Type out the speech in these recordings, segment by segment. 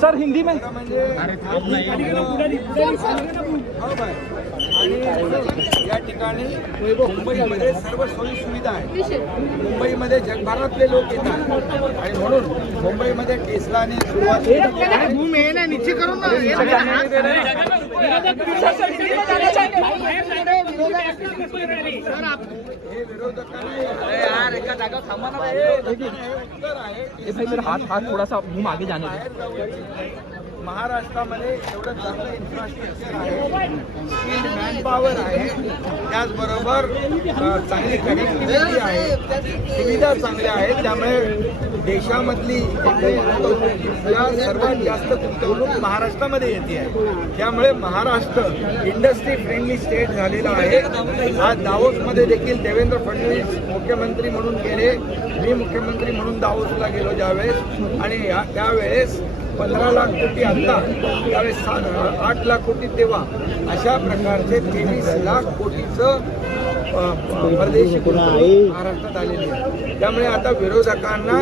Sir Hindi में म्हणजे हो आणि या ठिकाणी मुंबईमध्ये सर्व सोयी सुविधा आहे मुंबईमध्ये जगभरातले लोक येतात. आणि म्हणून मुंबईमध्ये टेस्लाने सुरुवात हे विरोधकांना उत्तर आहे. ए भाई मेरा हाथ हाथ थोड़ा सा मुंह आगे जाने महाराष्ट्रामध्ये एवढं चांगलं इन्फ्रास्ट्रक्चर आहे. स्किल्ड आहे. त्याचबरोबर चांगली कनेक्टिव्हिटी आहे. सुविधा चांगल्या आहेत. त्यामुळे देशामधली सर्वात जास्त गुंतवणूक महाराष्ट्रामध्ये येते आहे. त्यामुळे महाराष्ट्र इंडस्ट्री फ्रेंडली स्टेट झालेला आहे. आज दावोसमध्ये देखील देवेंद्र फडणवीस मुख्यमंत्री म्हणून गेले. मी मुख्यमंत्री म्हणून दावोसला गेलो ज्यावेळेस. आणि या त्यावेळेस पंधरा लाख कोटी आता त्यावेळेस सा- आठ लाख कोटी तेव्हा. अशा प्रकारचे तेवीस लाख कोटीचं परदेशी गुंतवणूक महाराष्ट्रात आलेली आहे. त्यामुळे आता विरोधकांना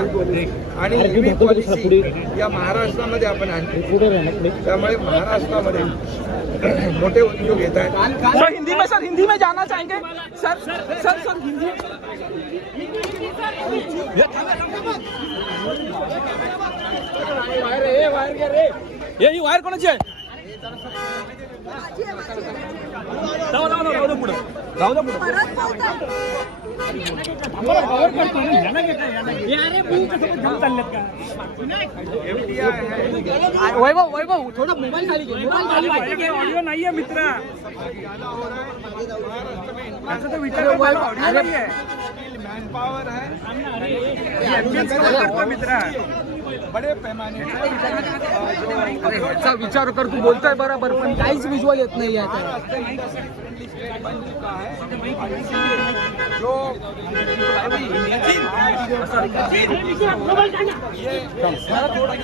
आणि पॉलिसी या महाराष्ट्रामध्ये आपण आणली. त्यामुळे महाराष्ट्रामध्ये मोठे उद्योग येत आहेत. सर हिंदी में सर हिंदी में जाना चाहेंगे? सर सर सर हिंदी ये ही वायर कोणाची आहे? जाऊ जाऊ जाऊ जाऊ पुढं. जाऊ पुढं. वैभव वैभव थोडं मोबाईल खाली घे मोबाईल खाली घे. ऑडिओ नाहीये मित्रा. असं तर विचार ऑडिओ नाहीये. है कव्हर करतो मित्रा बड़े पैमाने विचार कर तू बोलतोय बरोबर पण काहीच विज्युअल येत नाही आहे है जो थोड़ा